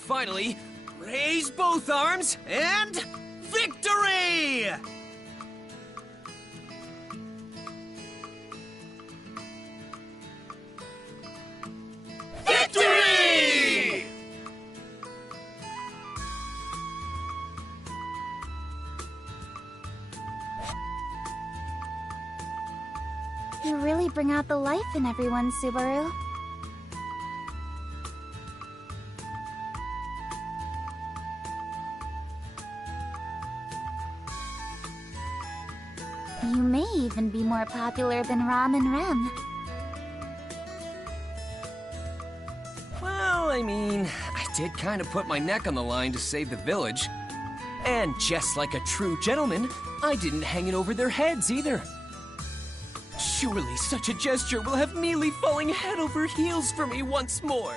finally, raise both arms and victory! Victory! You really bring out the life in everyone, Subaru. You may even be more popular than Rom and Rem. Well, I mean, I did kind of put my neck on the line to save the village. And just like a true gentleman, I didn't hang it over their heads either. Surely such a gesture will have Mealy falling head over heels for me once more.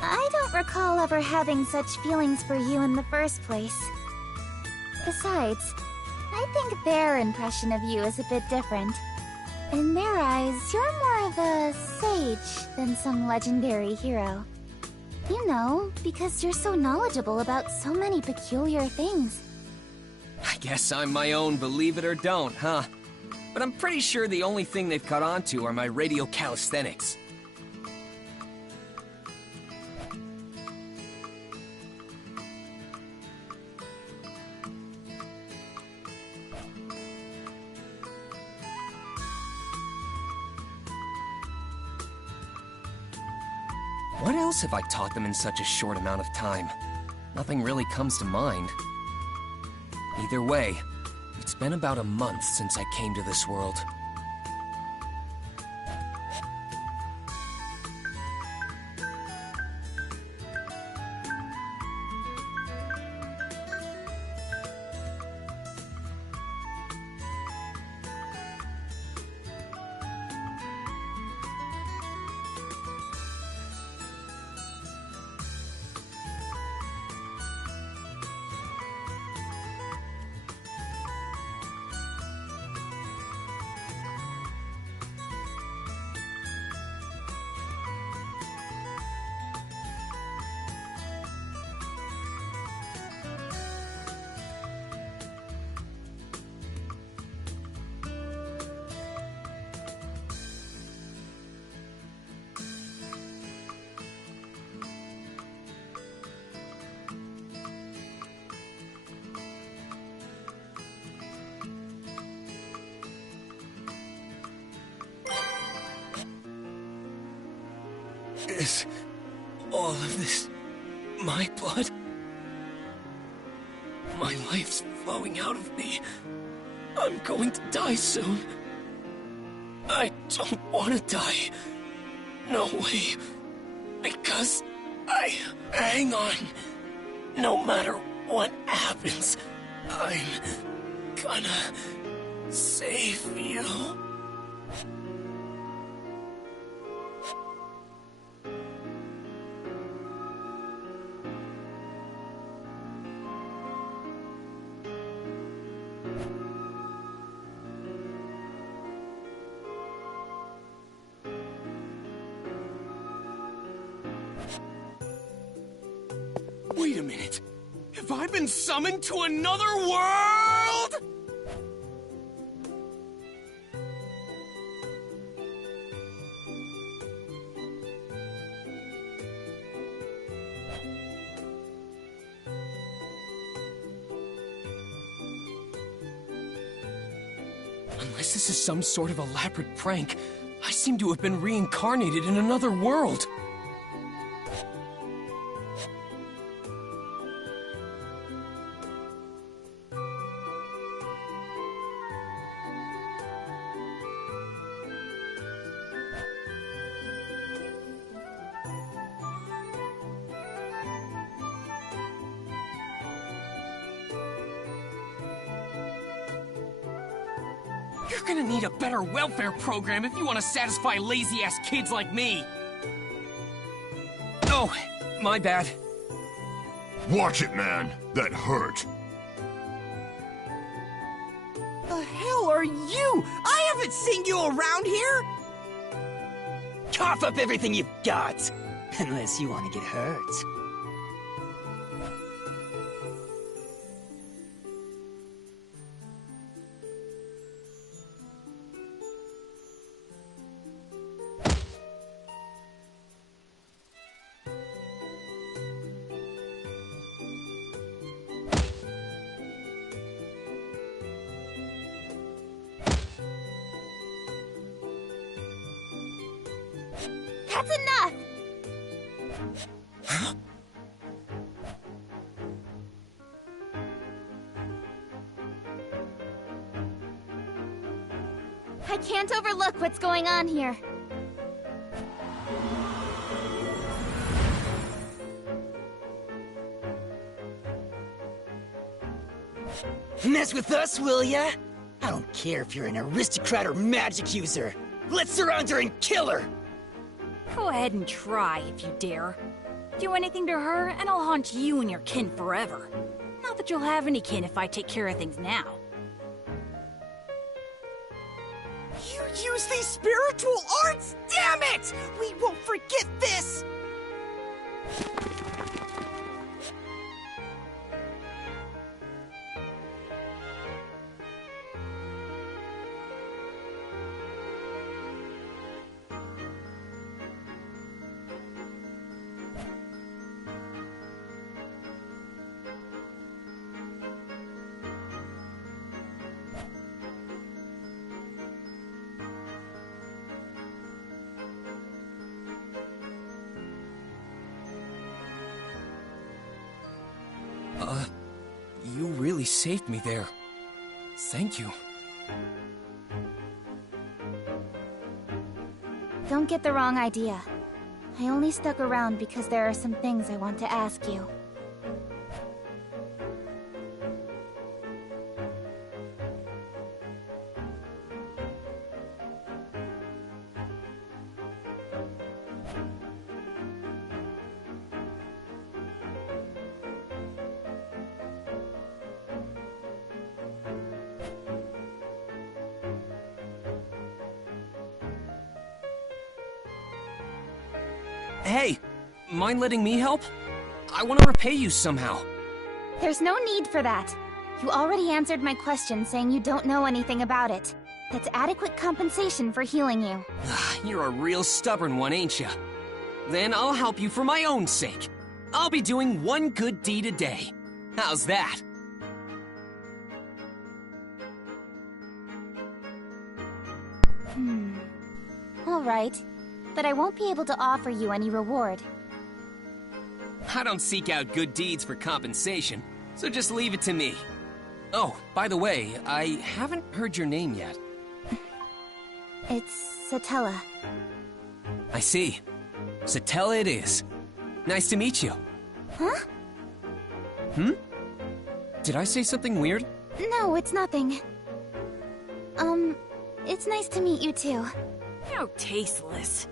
I don't recall ever having such feelings for you in the first place. Besides, I think their impression of you is a bit different. In their eyes, you're more of a sage than some legendary hero. You know, because you're so knowledgeable about so many peculiar things. I guess I'm my own believe it or don't, huh? But I'm pretty sure the only thing they've caught on to are my radio calisthenics. What else have I taught them in such a short amount of time? Nothing really comes to mind. Either way, it's been about a month since I came to this world. Is all of this my blood? My life's flowing out of me. I'm going to die soon. I don't want to die. No way. Because I hang on. No matter what happens, I'm gonna save you. Wait a minute. Have I been summoned to another world? Unless this is some sort of elaborate prank, I seem to have been reincarnated in another world. You're gonna need a better welfare program if you want to satisfy lazy-ass kids like me. Oh, my bad. Watch it, man. That hurt. The hell are you? I haven't seen you around here! Cough up everything you've got! Unless you want to get hurt. That's enough! I can't overlook what's going on here. Mess with us, will ya? I don't care if you're an aristocrat or magic user. Let's surround her and kill her! Go ahead and try if you dare. Do anything to her, and I'll haunt you and your kin forever. Not that you'll have any kin if I take care of things now. You use these spiritual arts? Damn it! We won't forget this! You really saved me there. Thank you. Don't get the wrong idea. I only stuck around because there are some things I want to ask you. Hey, mind letting me help? I want to repay you somehow. There's no need for that. You already answered my question saying you don't know anything about it. That's adequate compensation for healing you. You're a real stubborn one, ain't ya? Then I'll help you for my own sake. I'll be doing one good deed a day. How's that? All right. But I won't be able to offer you any reward. I don't seek out good deeds for compensation, so just leave it to me. Oh, by the way, I haven't heard your name yet. It's Satella. I see. Satella it is. Nice to meet you. Huh? Did I say something weird? No, it's nothing. It's nice to meet you too. How tasteless.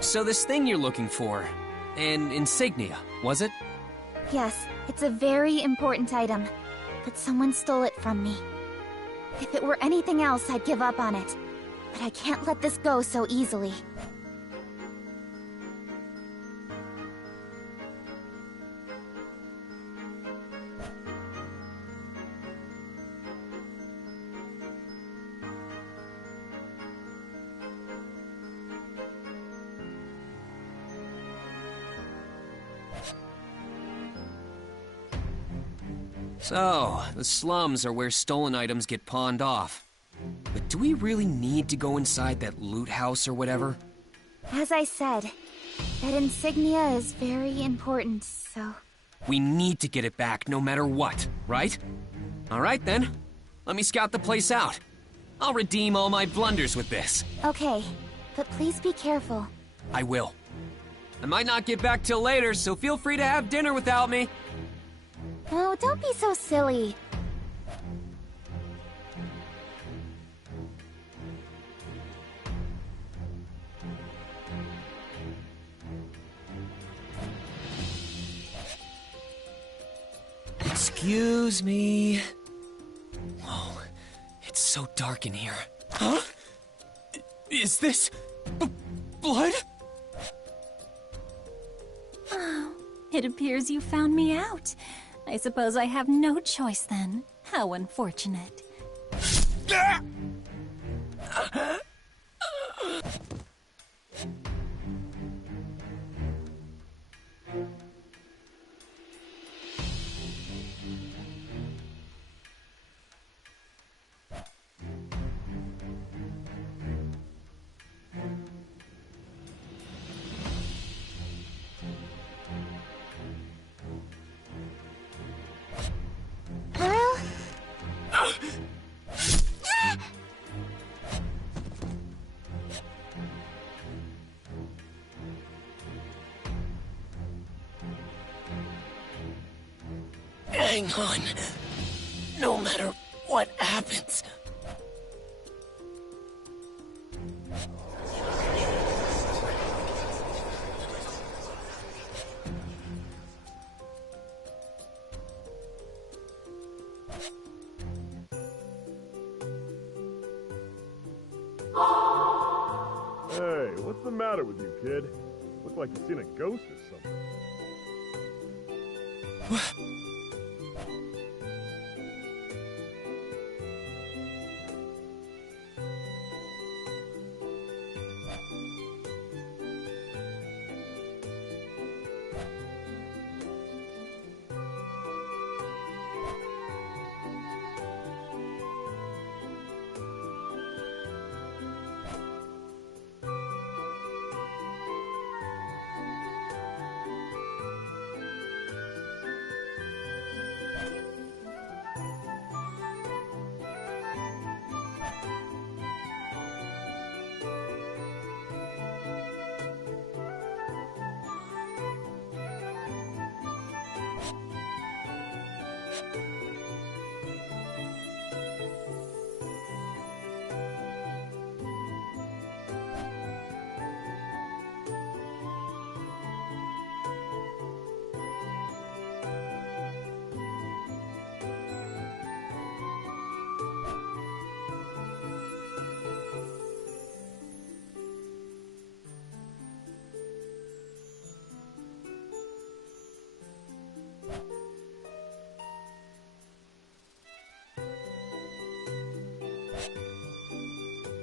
So this thing you're looking for, an insignia, was it? Yes, it's a very important item. But someone stole it from me. If it were anything else, I'd give up on it. But I can't let this go so easily. So, the slums are where stolen items get pawned off. But do we really need to go inside that loot house or whatever? As I said, that insignia is very important, so... We need to get it back no matter what, right? Alright then, let me scout the place out. I'll redeem all my blunders with this. Okay, but please be careful. I will. I might not get back till later, so feel free to have dinner without me. Oh, don't be so silly. Excuse me. Whoa, it's so dark in here. Huh? Is this blood? Oh, it appears you found me out. I suppose I have no choice then. How unfortunate. Hang on. No matter what happens. Hey, what's the matter with you, kid? Look like you've seen a ghost or something.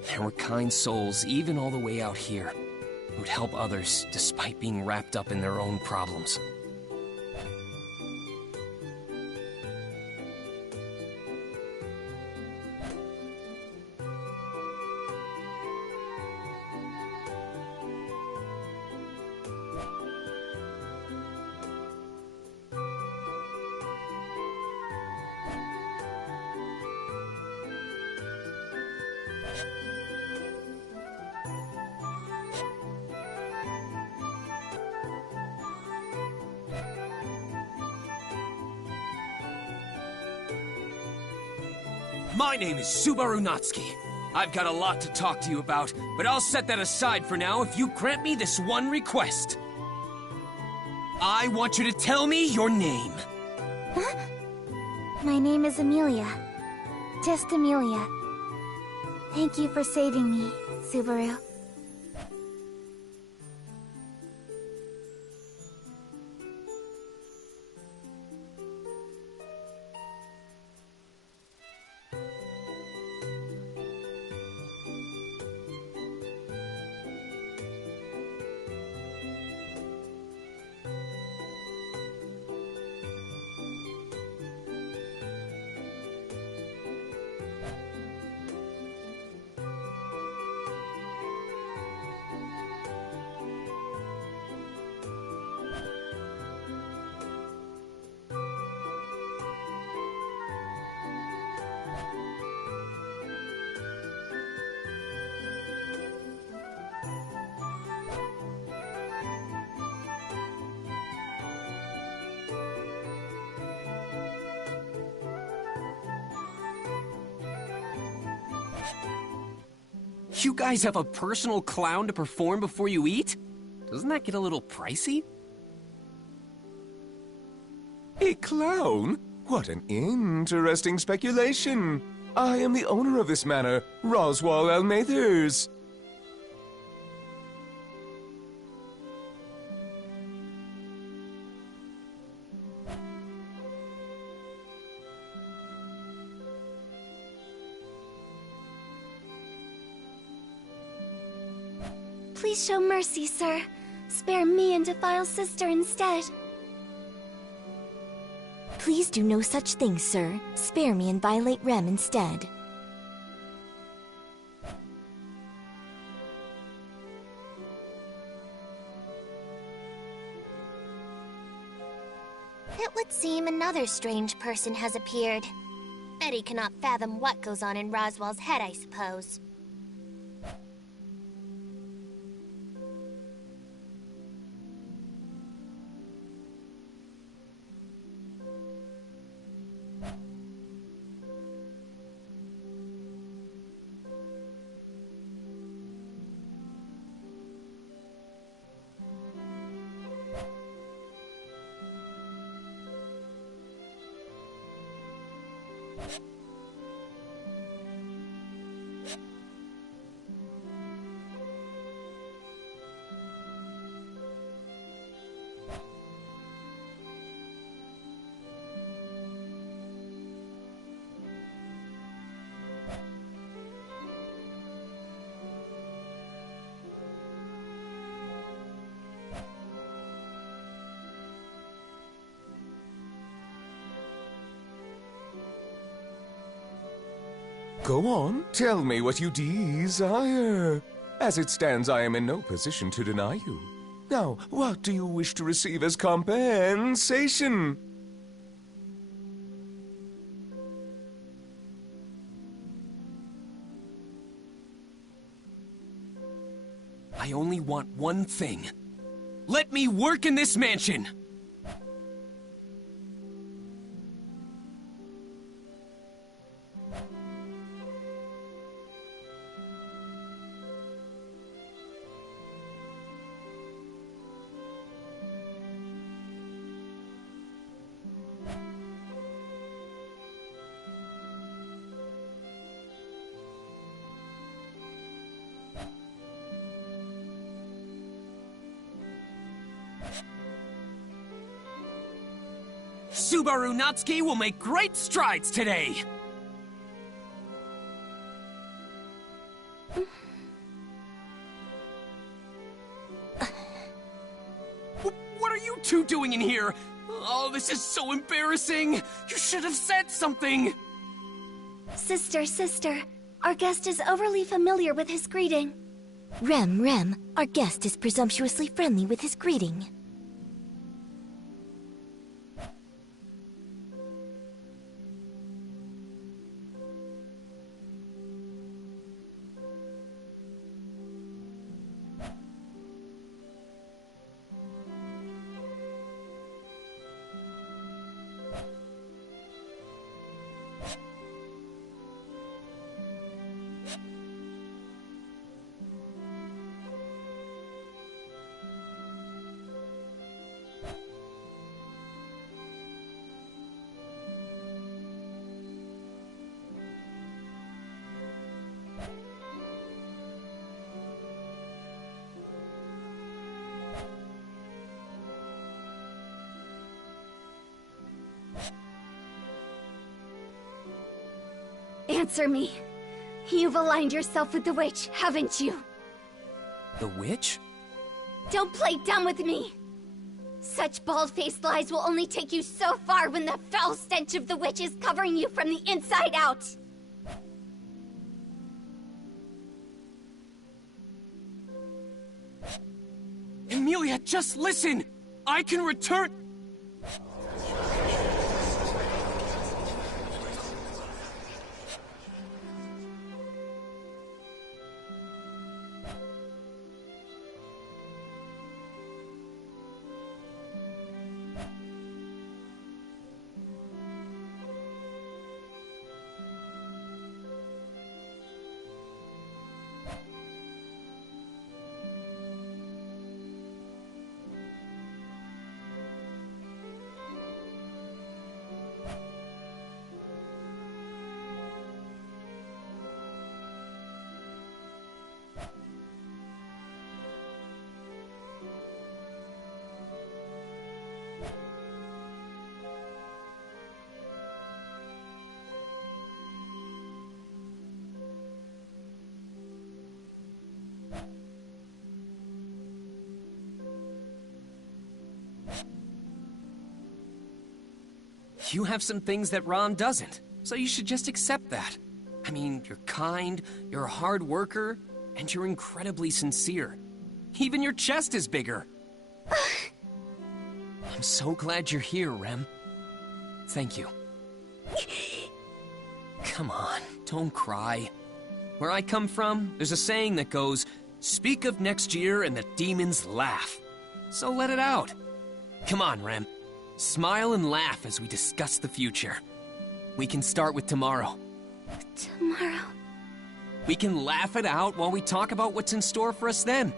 There were kind souls, even all the way out here, who'd help others despite being wrapped up in their own problems. My name is Subaru Natsuki. I've got a lot to talk to you about, but I'll set that aside for now if you grant me this one request. I want you to tell me your name. Huh? My name is Amelia. Just Amelia. Thank you for saving me, Subaru. You guys have a personal clown to perform before you eat? Doesn't that get a little pricey? A clown? What an interesting speculation. I am the owner of this manor, Roswell Elmathers. Please show mercy, sir. Spare me and Defile's sister instead. Please do no such thing, sir. Spare me and violate Rem instead. It would seem another strange person has appeared. Betty cannot fathom what goes on in Roswell's head, I suppose. Go on, tell me what you desire. As it stands, I am in no position to deny you. Now, what do you wish to receive as compensation? I only want one thing. Let me work in this mansion! Subaru Natsuki will make great strides today! What are you two doing in here? Oh, this is so embarrassing! You should have said something! Sister, our guest is overly familiar with his greeting. Rem, our guest is presumptuously friendly with his greeting. Answer me. You've aligned yourself with the witch, haven't you? The witch? Don't play dumb with me! Such bald-faced lies will only take you so far when the foul stench of the witch is covering you from the inside out! Emilia, just listen! I can return— You have some things that Ron doesn't, so you should just accept that. I mean, you're kind, you're a hard worker, and you're incredibly sincere. Even your chest is bigger. I'm so glad you're here, Rem. Thank you. Come on, don't cry. Where I come from, there's a saying that goes, "Speak of next year and the demons laugh." So let it out. Come on, Rem. Smile and laugh as we discuss the future. We can start with tomorrow. Tomorrow. We can laugh it out while we talk about what's in store for us then.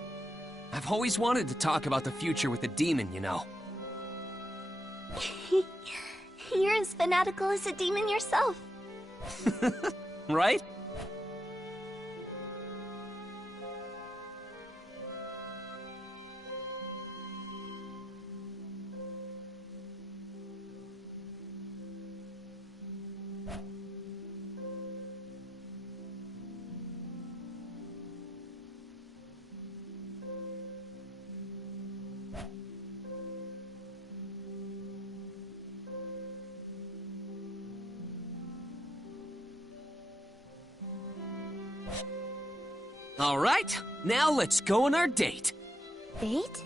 I've always wanted to talk about the future with a demon, you know. You're as fanatical as a demon yourself. Right? All right, now let's go on our date. Date?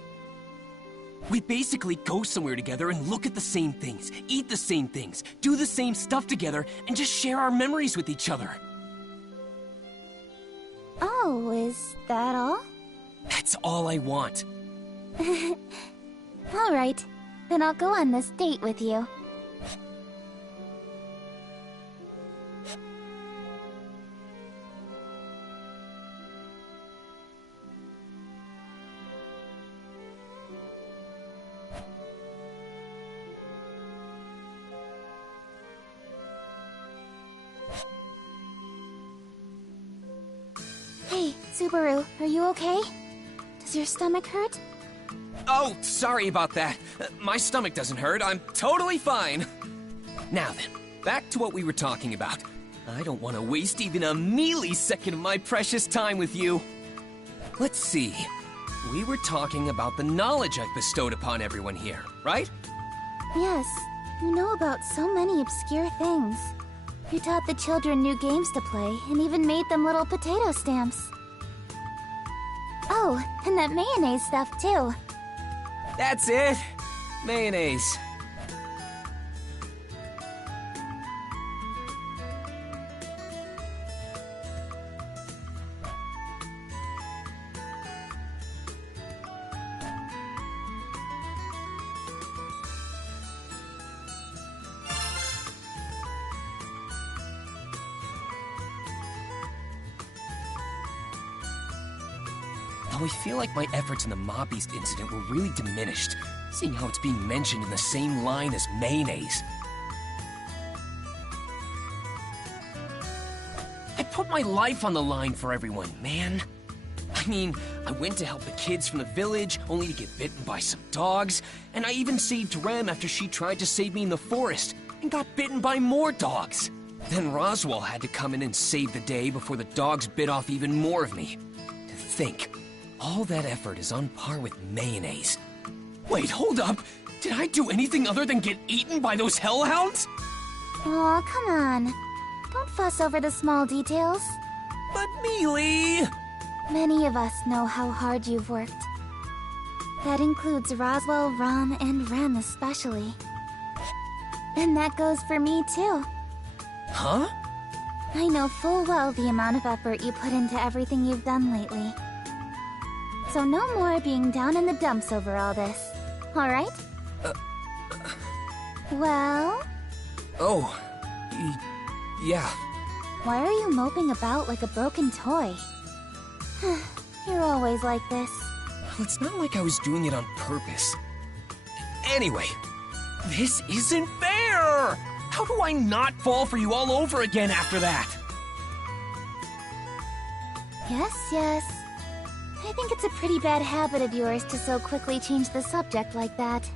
We basically go somewhere together and look at the same things, eat the same things, do the same stuff together, and just share our memories with each other. Oh, is that all? That's all I want. All right, then I'll go on this date with you. Hey, Subaru, are you okay? Does your stomach hurt? Oh, sorry about that. My stomach doesn't hurt. I'm totally fine. Now then, back to what we were talking about. I don't want to waste even a millisecond of my precious time with you. Let's see. We were talking about the knowledge I've bestowed upon everyone here, right? Yes, you know about so many obscure things. You taught the children new games to play, and even made them little potato stamps. Oh, and that mayonnaise stuff, too. That's it. Mayonnaise. Though I feel like my efforts in the Mob Beast incident were really diminished, seeing how it's being mentioned in the same line as mayonnaise. I put my life on the line for everyone, man. I mean, I went to help the kids from the village, only to get bitten by some dogs, and I even saved Rem after she tried to save me in the forest, and got bitten by more dogs. Then Roswaal had to come in and save the day before the dogs bit off even more of me. To think, all that effort is on par with mayonnaise. Wait, hold up! Did I do anything other than get eaten by those hellhounds? Aw, come on. Don't fuss over the small details. But Mealy! Many of us know how hard you've worked. That includes Roswaal, Rom, and Rem especially. And that goes for me, too. Huh? I know full well the amount of effort you put into everything you've done lately. So no more being down in the dumps over all this. Alright? Well? Oh, yeah. Why are you moping about like a broken toy? You're always like this. Well, it's not like I was doing it on purpose. Anyway, this isn't fair! How do I not fall for you all over again after that? Yes. I think it's a pretty bad habit of yours to so quickly change the subject like that.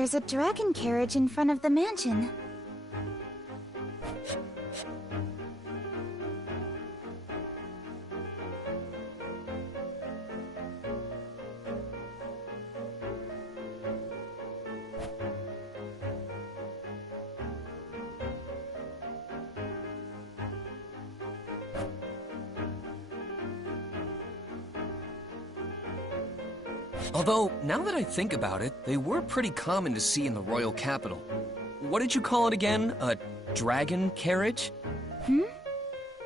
There's a dragon carriage in front of the mansion. Although, now that I think about it, they were pretty common to see in the royal capital. What did you call it again? A dragon carriage?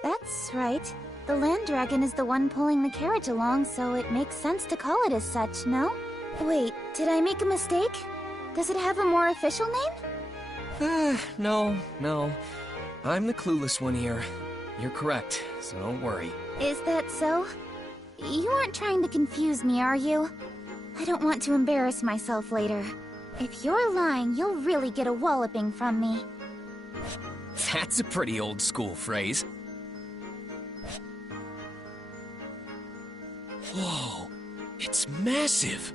That's right. The land dragon is the one pulling the carriage along, so it makes sense to call it as such, no? Wait, did I make a mistake? Does it have a more official name? No. I'm the clueless one here. You're correct, so don't worry. Is that so? You aren't trying to confuse me, are you? I don't want to embarrass myself later. If you're lying, you'll really get a walloping from me. That's a pretty old school phrase. Whoa, it's massive.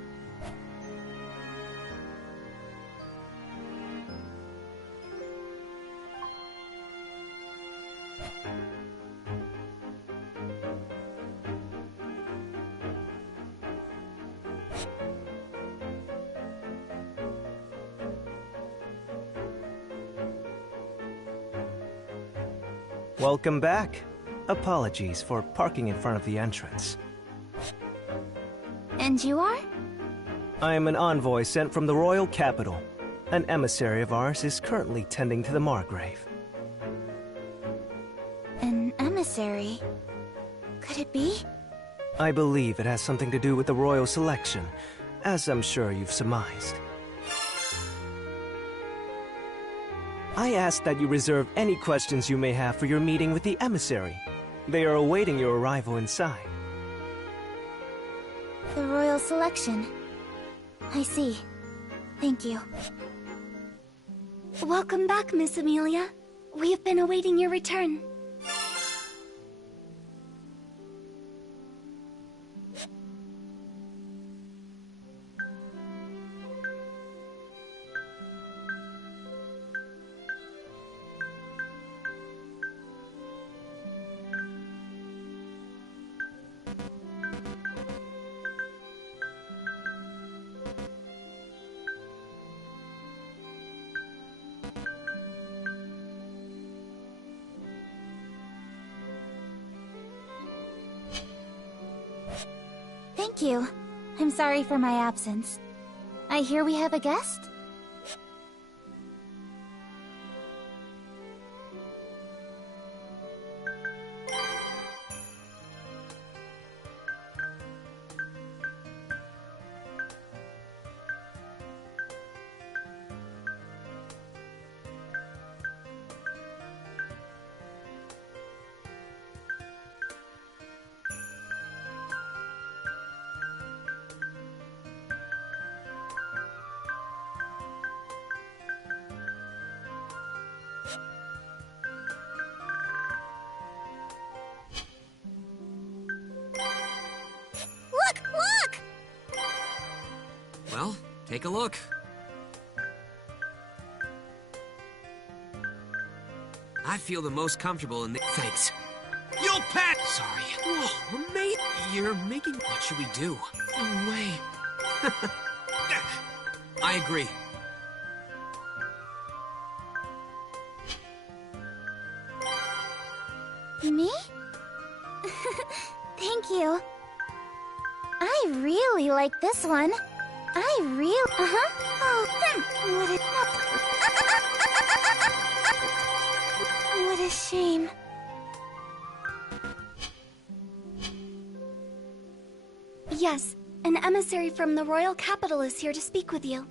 Welcome back. Apologies for parking in front of the entrance. And you are? I am an envoy sent from the royal capital. An emissary of ours is currently tending to the Margrave. An emissary? Could it be? I believe it has something to do with the royal selection, as I'm sure you've surmised. I ask that you reserve any questions you may have for your meeting with the emissary. They are awaiting your arrival inside. The royal selection. I see. Thank you. Welcome back, Miss Amelia. We've been awaiting your return. Thank you. I'm sorry for my absence. I hear we have a guest? Look! Well, take a look. I feel the most comfortable in the... Thanks. You'll pat! Sorry. Whoa, mate! You're making... What should we do? No way. I agree. Me? Thank you. I really like this one. Oh, what a shame. Yes, an emissary from the royal capital is here to speak with you.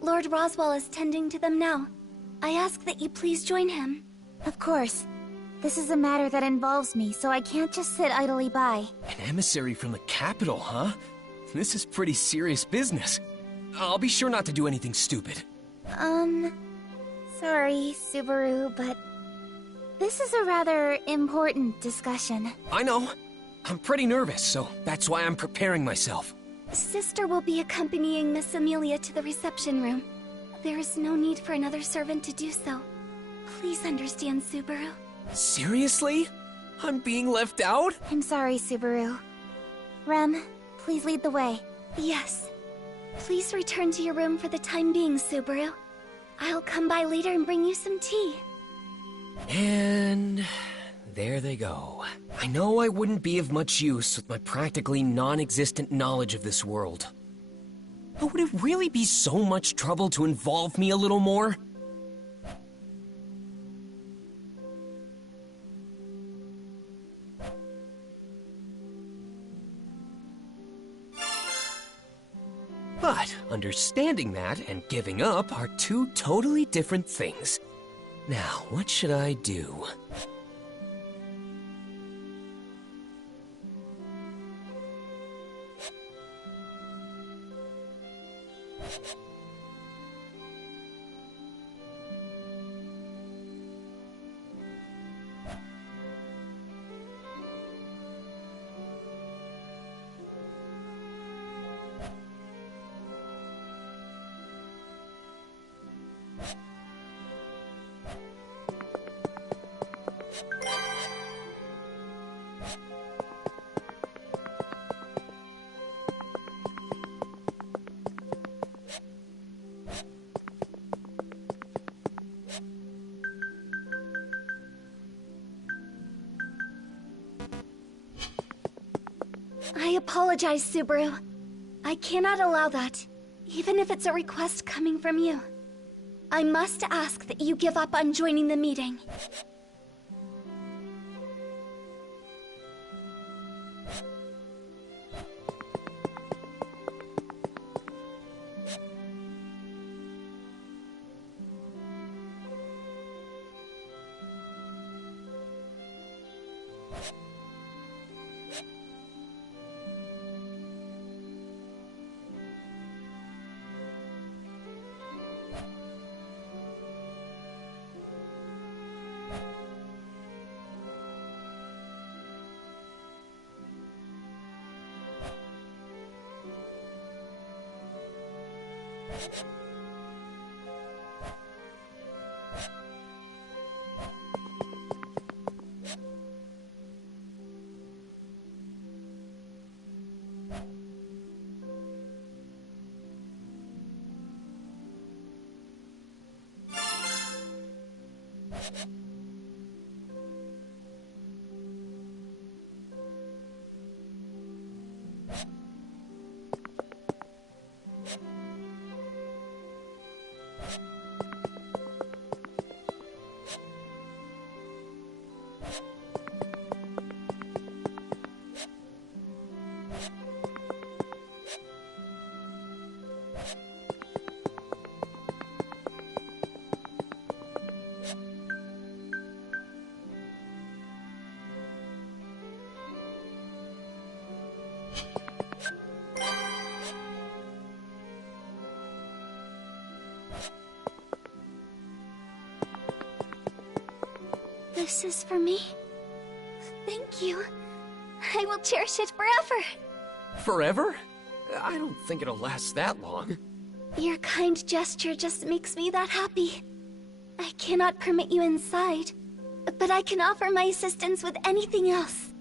Lord Roswell is tending to them now. I ask that you please join him. Of course. This is a matter that involves me, so I can't just sit idly by. An emissary from the capital, huh? This is pretty serious business. I'll be sure not to do anything stupid. Sorry, Subaru, but this is a rather important discussion. I know. I'm pretty nervous, so that's why I'm preparing myself. Sister will be accompanying Miss Amelia to the reception room. There is no need for another servant to do so. Please understand, Subaru. Seriously? I'm being left out? I'm sorry, Subaru. Rem, please lead the way. Yes. Please return to your room for the time being, Subaru. I'll come by later and bring you some tea. And there they go. I know I wouldn't be of much use with my practically non-existent knowledge of this world. But would it really be so much trouble to involve me a little more? But understanding that and giving up are two totally different things. Now, what should I do? I apologize, Subaru. I cannot allow that, even if it's a request coming from you. I must ask that you give up on joining the meeting. This is for me? Thank you. I will cherish it forever. Forever? I don't think it'll last that long. Your kind gesture just makes me that happy. I cannot permit you inside, but I can offer my assistance with anything else.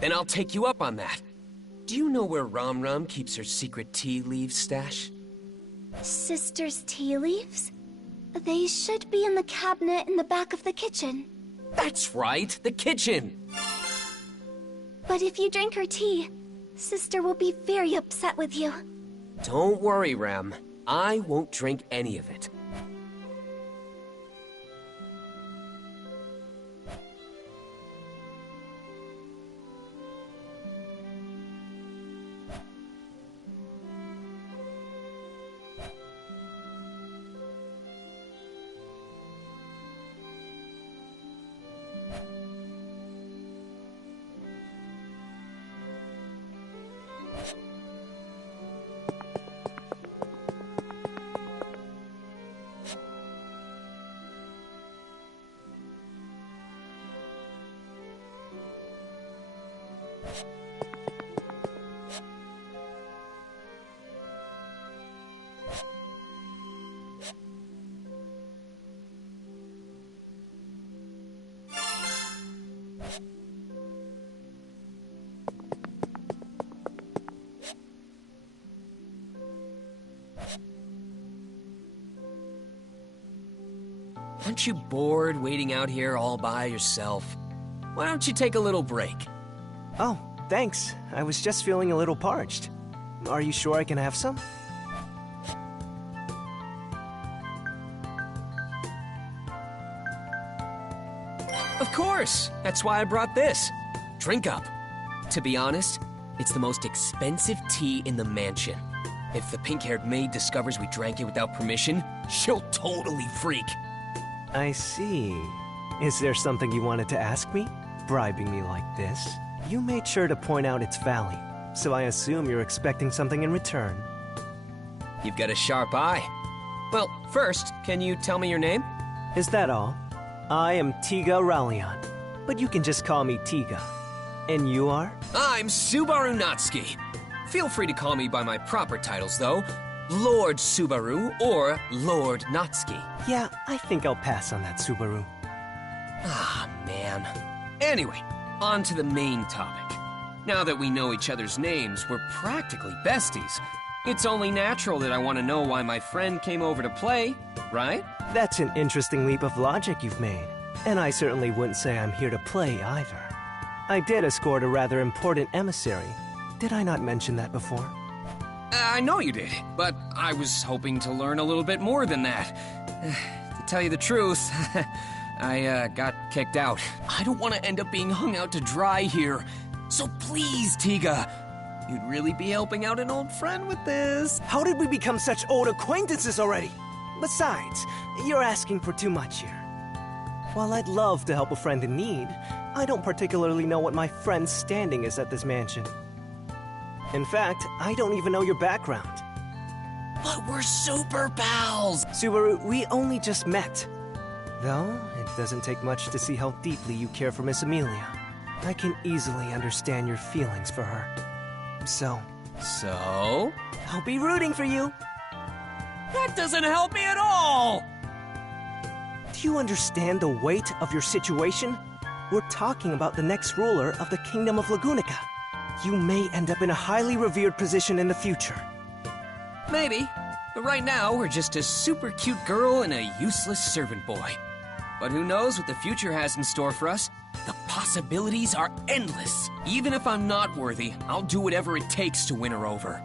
Then I'll take you up on that. Do you know where Ram keeps her secret tea leaves stash? Sister's tea leaves? They should be in the cabinet in the back of the kitchen. That's right, the kitchen! But if you drink her tea, Sister will be very upset with you. Don't worry, Ram. I won't drink any of it. Aren't you bored waiting out here all by yourself? Why don't you take a little break? Oh, thanks. I was just feeling a little parched. Are you sure I can have some? Of course! That's why I brought this. Drink up. To be honest, it's the most expensive tea in the mansion. If the pink-haired maid discovers we drank it without permission, she'll totally freak. I see. Is there something you wanted to ask me? Bribing me like this? You made sure to point out its value, so I assume you're expecting something in return. You've got a sharp eye. Well, first, can you tell me your name? Is that all? I am Tiga Rallion, but you can just call me Tiga. And you are? I'm Subaru Natsuki. Feel free to call me by my proper titles, though. Lord Subaru or Lord Natsuki. Yeah, I think I'll pass on that, Subaru. Ah, man. Anyway, on to the main topic. Now that we know each other's names, we're practically besties. It's only natural that I want to know why my friend came over to play, right? That's an interesting leap of logic you've made. And I certainly wouldn't say I'm here to play either. I did escort a rather important emissary. Did I not mention that before? I know you did, but I was hoping to learn a little bit more than that. To tell you the truth, I got kicked out. I don't want to end up being hung out to dry here. So please, Tiga, you'd really be helping out an old friend with this. How did we become such old acquaintances already? Besides, you're asking for too much here. While I'd love to help a friend in need, I don't particularly know what my friend's standing is at this mansion. In fact, I don't even know your background. But we're super pals! Subaru, we only just met. Though, it doesn't take much to see how deeply you care for Miss Amelia. I can easily understand your feelings for her. So? I'll be rooting for you! That doesn't help me at all! Do you understand the weight of your situation? We're talking about the next ruler of the Kingdom of Lagunica. You may end up in a highly revered position in the future. Maybe. But right now, we're just a super cute girl and a useless servant boy. But who knows what the future has in store for us? The possibilities are endless. Even if I'm not worthy, I'll do whatever it takes to win her over.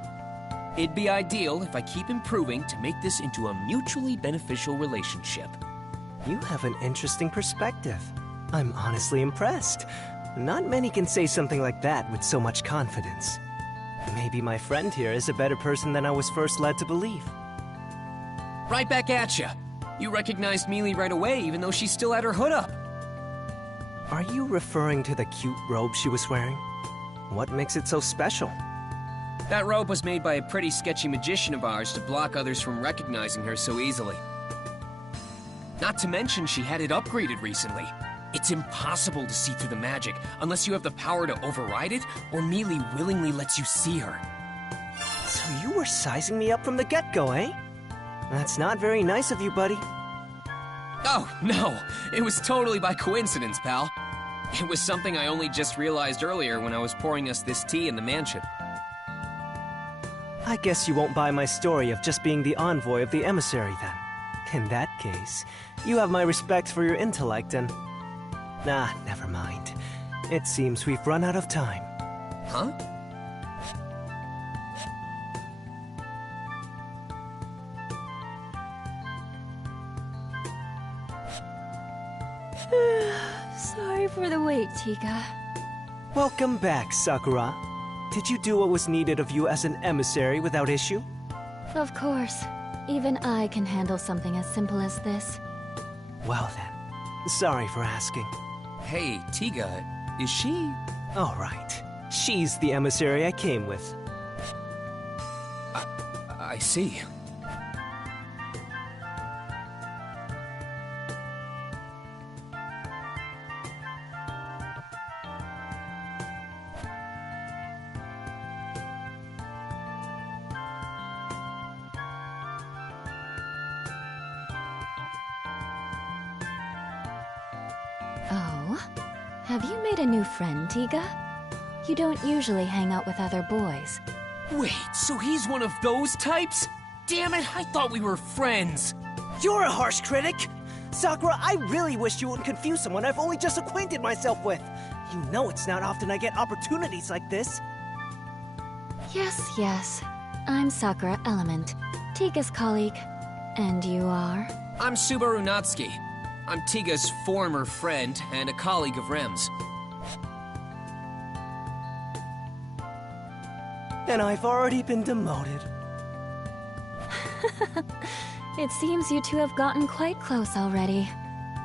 It'd be ideal if I keep improving to make this into a mutually beneficial relationship. You have an interesting perspective. I'm honestly impressed. Not many can say something like that with so much confidence. Maybe my friend here is a better person than I was first led to believe. Right back at ya. You recognized Mealy right away, even though she still had her hood up. Are you referring to the cute robe she was wearing? What makes it so special? That robe was made by a pretty sketchy magician of ours to block others from recognizing her so easily. Not to mention she had it upgraded recently. It's impossible to see through the magic unless you have the power to override it, or Mealy willingly lets you see her. So you were sizing me up from the get-go, eh? That's not very nice of you, buddy. Oh, no. It was totally by coincidence, pal. It was something I only just realized earlier when I was pouring us this tea in the mansion. I guess you won't buy my story of just being the envoy of the emissary, then. In that case, you have my respect for your intellect and... Nah, never mind. It seems we've run out of time. Huh? Sorry for the wait, Tiga. Welcome back, Sakura. Did you do what was needed of you as an emissary without issue? Of course. Even I can handle something as simple as this. Well then, sorry for asking. Hey, Tiga, is she... All right. She's the emissary I came with. I see. Oh? Have you made a new friend, Tiga? You don't usually hang out with other boys. Wait, so he's one of those types? Damn it, I thought we were friends. You're a harsh critic! Sakura, I really wish you wouldn't confuse someone I've only just acquainted myself with. You know it's not often I get opportunities like this. Yes. I'm Sakura Element, Tiga's colleague. And you are? I'm Subaru Natsuki. I'm Tiga's former friend and a colleague of Rem's. And I've already been demoted. It seems you two have gotten quite close already.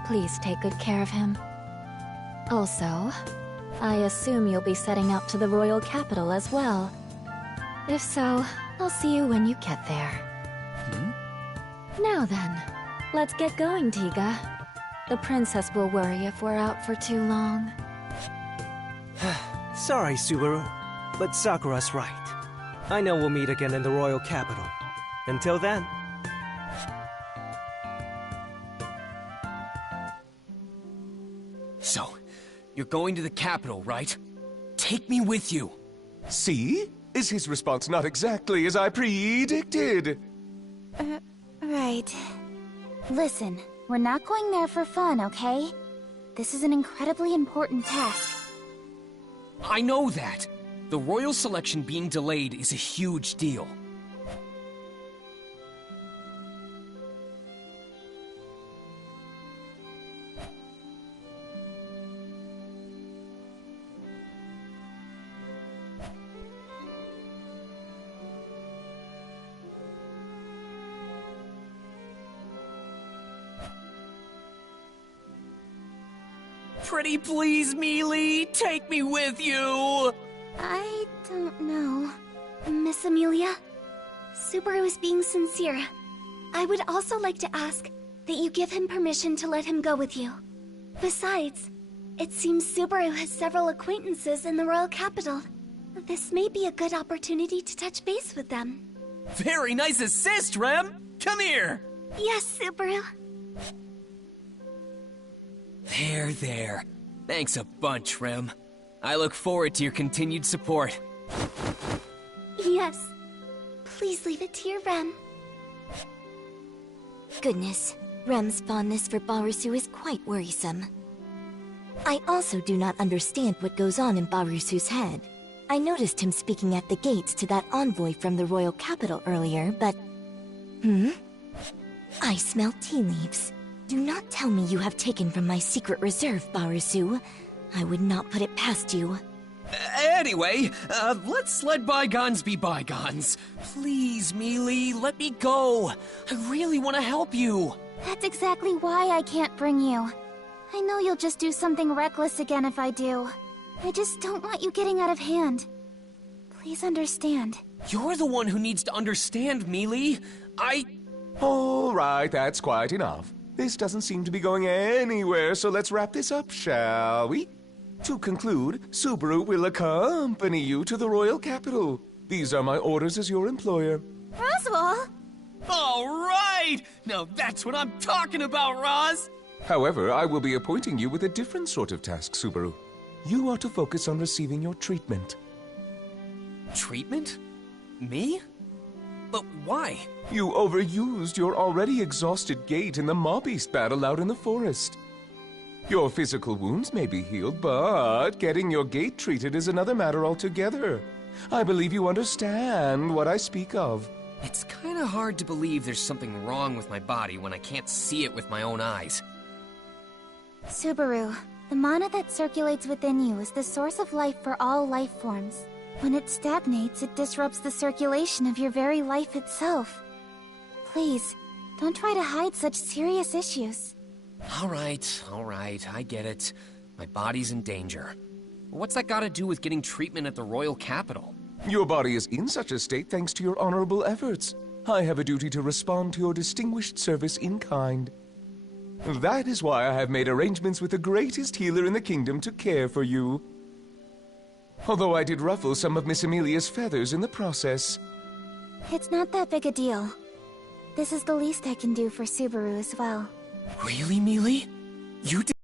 Please take good care of him. Also, I assume you'll be setting out to the royal capital as well. If so, I'll see you when you get there. Now then, let's get going, Tiga. The princess will worry if we're out for too long. Sorry, Subaru, but Sakura's right. I know we'll meet again in the royal capital. Until then... So, you're going to the capital, right? Take me with you. See? Is his response not exactly as I predicted? Right. Listen, we're not going there for fun, okay? This is an incredibly important task. I know that. The royal selection being delayed is a huge deal. Pretty please, Mealy, take me with you! I don't know. Miss Amelia? Subaru is being sincere. I would also like to ask that you give him permission to let him go with you. Besides, it seems Subaru has several acquaintances in the royal capital. This may be a good opportunity to touch base with them. Very nice assist, Rem! Come here! Yes, Subaru. There. Thanks a bunch, Rem. I look forward to your continued support. Yes. Please leave it to your Rem. Goodness, Rem's fondness for Barusu is quite worrisome. I also do not understand what goes on in Barusu's head. I noticed him speaking at the gates to that envoy from the royal capital earlier, but... I smell tea leaves. Do not tell me you have taken from my secret reserve, Barusu. I would not put it past you. Anyway, let's let bygones be bygones. Please, Mealy, let me go. I really want to help you. That's exactly why I can't bring you. I know you'll just do something reckless again if I do. I just don't want you getting out of hand. Please understand. You're the one who needs to understand, Mealy. All right, that's quite enough. This doesn't seem to be going anywhere, so let's wrap this up, shall we? To conclude, Subaru will accompany you to the royal capital. These are my orders as your employer. Roswell! All right! Now that's what I'm talking about, Roz! However, I will be appointing you with a different sort of task, Subaru. You are to focus on receiving your treatment. Treatment? Me? But why? You overused your already exhausted gait in the Maw-Beast battle out in the forest. Your physical wounds may be healed, but getting your gait treated is another matter altogether. I believe you understand what I speak of. It's kinda hard to believe there's something wrong with my body when I can't see it with my own eyes. Subaru, the mana that circulates within you is the source of life for all life forms. When it stagnates, it disrupts the circulation of your very life itself. Please, don't try to hide such serious issues. Alright, I get it. My body's in danger. What's that gotta do with getting treatment at the Royal Capital? Your body is in such a state thanks to your honorable efforts. I have a duty to respond to your distinguished service in kind. That is why I have made arrangements with the greatest healer in the kingdom to care for you. Although I did ruffle some of Miss Amelia's feathers in the process. It's not that big a deal. This is the least I can do for Subaru as well. Really, Mealy? You did—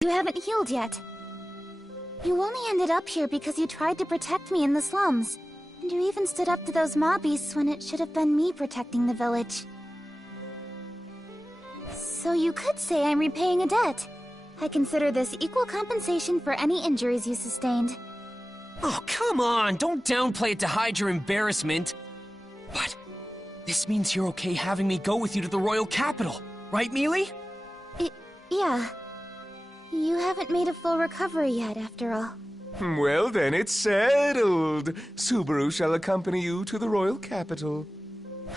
You haven't healed yet. You only ended up here because you tried to protect me in the slums. And you even stood up to those Maw-Beasts when it should have been me protecting the village. So you could say I'm repaying a debt. I consider this equal compensation for any injuries you sustained. Oh, come on! Don't downplay it to hide your embarrassment! But this means you're okay having me go with you to the Royal Capital, right, Mealy? Yeah. You haven't made a full recovery yet, after all. Well then, it's settled. Subaru shall accompany you to the Royal Capital.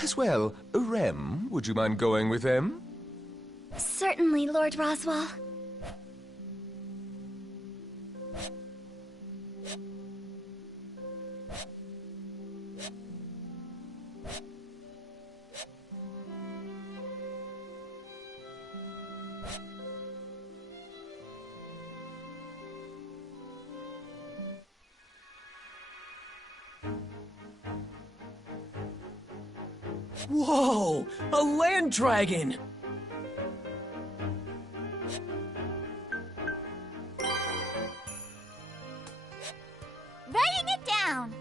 As well, Rem, would you mind going with them? Certainly, Lord Roswell. Whoa! A land dragon! Writing it down!